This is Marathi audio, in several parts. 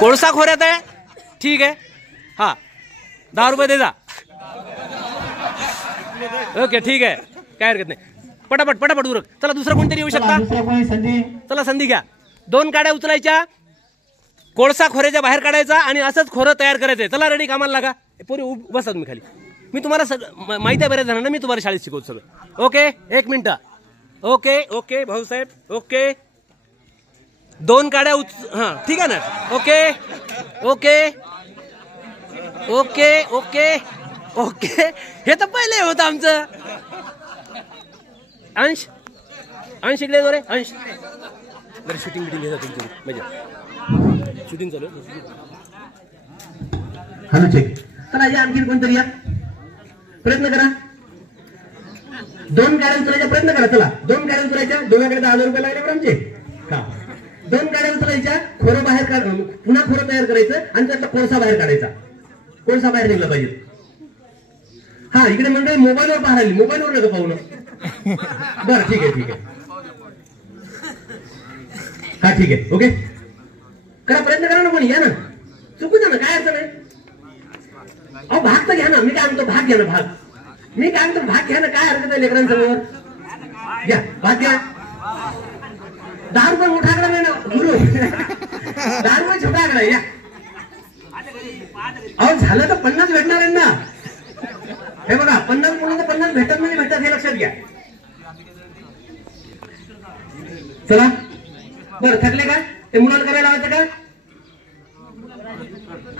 कोळसा खोऱ्यात आहे, ठीक आहे. हा 10 रुपये दे जा. ओके ठीक आहे, काय हरकत नाही. पटापट पटापट उरक. चला दुसरं कोणतरी येऊ शकता. चला संधी घ्या. 2 काड्या उचलायच्या, कोळसा खोऱ्याच्या बाहेर काढायचा आणि असंच खोरं तयार करायचंय. चला रेडी, कामाला लागा. पोरी बसा तुम्ही खाली. मी तुम्हाला सगळं माहिती आहे बऱ्याच जणांना, मी तुम्हाला शाळेत शिकवतो सगळं. Okay 1 minute. Okay okay Bhausaheb, okay 2 काड्या हा ठीक आहे ना. Okay okay okay okay okay. हे तर पहिले होतं आमचं. अंश अंश इकडे रे. अंश बरं शूटिंग बिटिंग घेता तुमची म्हणजे शूटिंग चालू आहे. Hello check. चला या आणखी कोणतरी या, प्रयत्न करा. 2 गाड्या उचलायचा प्रयत्न करा. चला 2 गाड्या उचलायच्या. दोघांकडे 10,000 रुपये लागले बरं आमचे. का 2 गाड्या उचलायच्या, खोरं बाहेर काढ, पुन्हा खोरं तयार करायचं आणि त्यातला कोळसा बाहेर काढायचा. कोळसा बाहेर निघला पाहिजे. हा इकडे मंडळी मोबाईलवर पाहायला, मोबाईलवर नका पाहू ना. बरं ठीक आहे ठीक आहे. हा ठीक आहे ओके. करा प्रयत्न करा ना. कोणी या ना, चुकू द्या ना, काय अडचण आहे. अहो भाग तर घ्या ना. मी काय म्हणतो भाग घ्या ना. भाग मी काय म्हणतो भाग घ्या ना. काय हरकत आहे लेकरांसमोर. घ्या भाग घ्या. 10 रुपये मोठा आकडा नाही ना गुरु. 10 रुपये छोटा आकडा या. अहो झालं तर 50 भेटणार आहे ना. हे बघा 50 म्हणून तर 50 भेटत म्हणजे भेटतात, हे लक्षात घ्या. चला बरं थकले का? ते मुलाला करायला लावायचं का?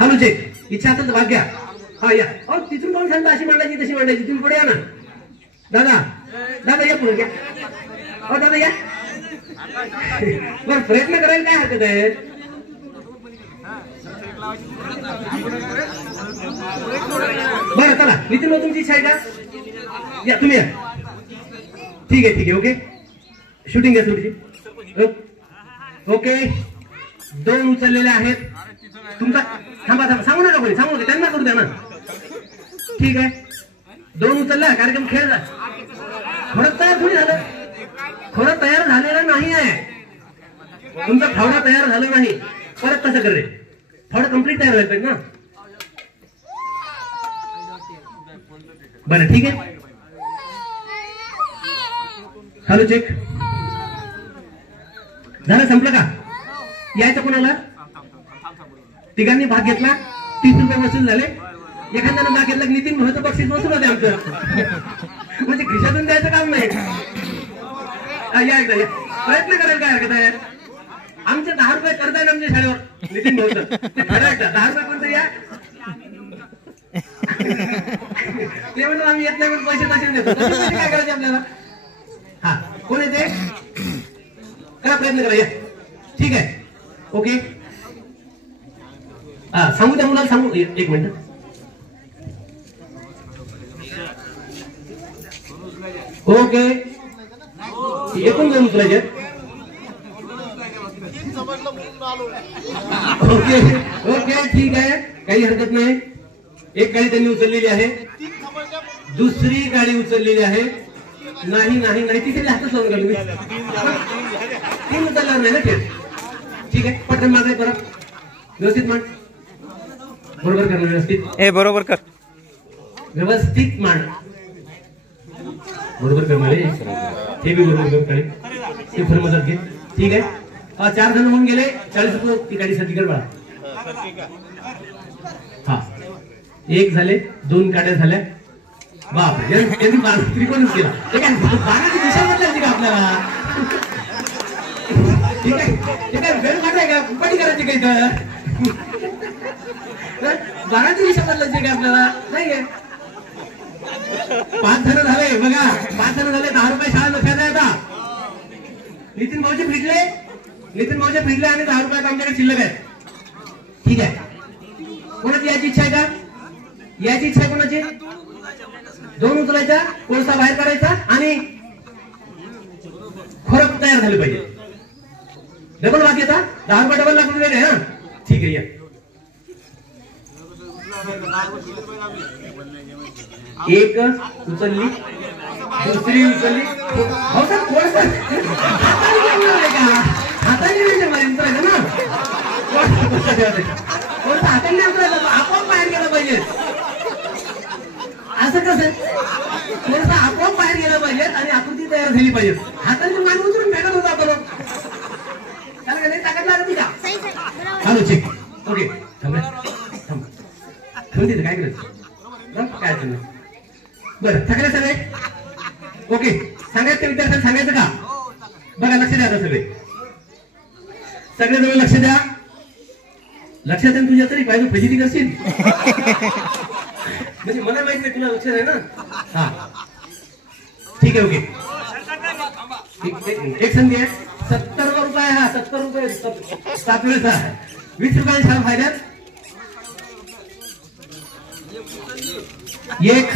Hello check. इच्छा असेल तर भाग घ्या. हा या. अहो तिथून कोण सांगता अशी मांडायची तशी मांडायची. तुम्ही पुढे या ना. दादा दादा या पुढे घ्या. अहो दादा या. बरं प्रयत्न करायला काय हरकत आहे. बरं चला नितीन भाऊ तुमची इच्छा आहे का? या तुम्ही या. ठीक आहे ठीक आहे ओके. शूटिंग घ्या थोडीशी. ओके 2 उचललेले आहेत. तुमचा थांबा थांबा, सांगू नका कोणी, सांगू नका, त्यांना करू द्या ना. ठीक आहे 2 उचलला. कार्यक्रम खेळ थोडं तयार थोडी झालं. थोडं तयार झालेलं नाही आहे. तुमचा फावडा तयार झाला नाही. परत कसं कर रे. थोडं कम्प्लीट तयार व्हायला पाहिजे ना. बरं ठीक आहे. Hello check. झालं संपलं का? यायचं कोणाला? तिघांनी भाग घेतला. 30 रुपये वसूल झाले. एखाद्यानं भाग घेतला. नितीन भाऊचं बक्षीस वसूल होते आमचं. म्हणजे खिशातून द्यायचं काम नाही. या एकदा या. प्रयत्न करायला काय हरकत आहे. आमचे 10 रुपये कर्ज आहे ना आमच्या शाळेवर. नितीन भाऊचं ते खरं एकदा 10 रुपये कोणतं या. ते म्हणून आम्ही येत नाही म्हणून पैसे नसेल देतो. काय करायचे आपल्याला. हा कोण येते. करा प्रयत्न करा या. ठीक आहे ओके. हा सांगू त्या मुलाला सांगू. 1 मिनिट. ओके एकूण 2 उचलायचे. ओके ओके ठीक आहे काही हरकत नाही. एक गाडी त्यांनी उचललेली आहे. दुसरी गाडी उचललेली आहे. नाही नाही नाही तिथे हातच लावून घालू. 3 उचलल्यावर नाही ना ते. ठीक आहे पटकन मागाय परत व्यवस्थित मांड. बरोबर कर व्यवस्थित. ए बरोबर कर. व्यवस्थित मांड. बरोबर कर मला. हे बी बरोबर कर. ते फर मदत घे. ठीक आहे 4 जण होऊन गेले. 40 रुपये ती गाडी सर्टिफिकेट बाळा. हा 1 झाले. 2 गाड्या झाल्या. बापरे त्यांनी त्रिकोणच केला. बागाची दिशा बदलायची का आपल्याला. ठीक आहे ठीक आहे वेळ वाटाय का पाठी करायची काही तर बागाची दिशा बदलायची का आपल्याला नाही आहे. 5 जण झाले बघा. 5 जण झाले. 10 रुपये शाळा लक्षात आहे आता. नितीन भाऊजी फिटले. नितीन भाऊजी फिटले आणि 10 रुपये आमच्याकडे शिल्लक आहेत. ठीक आहे कोणाची याची इच्छा आहे का? याची इच्छा आहे कोणाची? 2 उचलायचा. कोळसा बाहेर काढायचा आणि खोरं तयार झाले पाहिजे. डबल बाकी येतात. 10 रुपये डबल लागून वेगळे. हा ठीक आहे या. एक उचलली. दुसरी उचलली. हाताने ना थोडंसं हाताने नाही उचलायचं, आपोआप बाहेर गेलं पाहिजे. असं कसं थोडंसं आपोआप बाहेर गेलं पाहिजे आणि आकृती तयार झाली पाहिजे. हाताने मान उचलून फेकत होता आपण, त्याला काही ताकद लागत का? Hello check. ओके थांब काय करायचं काय चाललं. बरं थकले सगळे. ओके सांगायचं विद्यार्थ्यांना सांगायचं का? बघा लक्ष द्या आता सगळे जवळ लक्ष द्या. लक्षात आहे तुझ्या तरी पाहिजे फजिती करशील म्हणजे मला माहित नाही तुला लक्षात आहे ना. हा ठीक आहे. ओके एक संधी आहे. 70 रुपये. हा 70 रुपये 7 वेळेचा 20 रुपयांनी छान फायद्यात एक.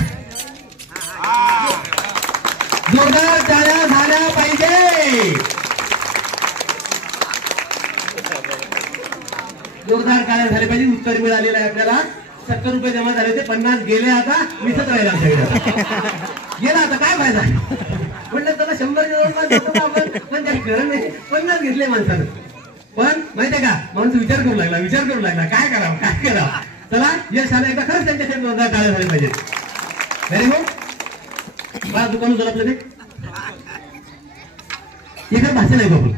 जोरदार टाळ्या झाल्या पाहिजे. जोरदार टाळ्या झाल्या पाहिजे. उत्तर मिळालेलं आहे आपल्याला. 70 रुपये जमा झाले होते, 50 गेले. आता मिसत राहिला गेला. आता काय फायदा म्हटलं त्याला 100 जवळपास आपण, पण काही गरज नाही. 50 घेतले माणसानं. पण माहितीये का माणूस विचार करू लागला काय करावं. चला यश आलं एकदा. खरंच त्यांच्यासाठी जोरदार टाळ्या झाल्या पाहिजे. Very good. मला दुकान झालं आपलं ते इकडे भाषण आहे बाबू.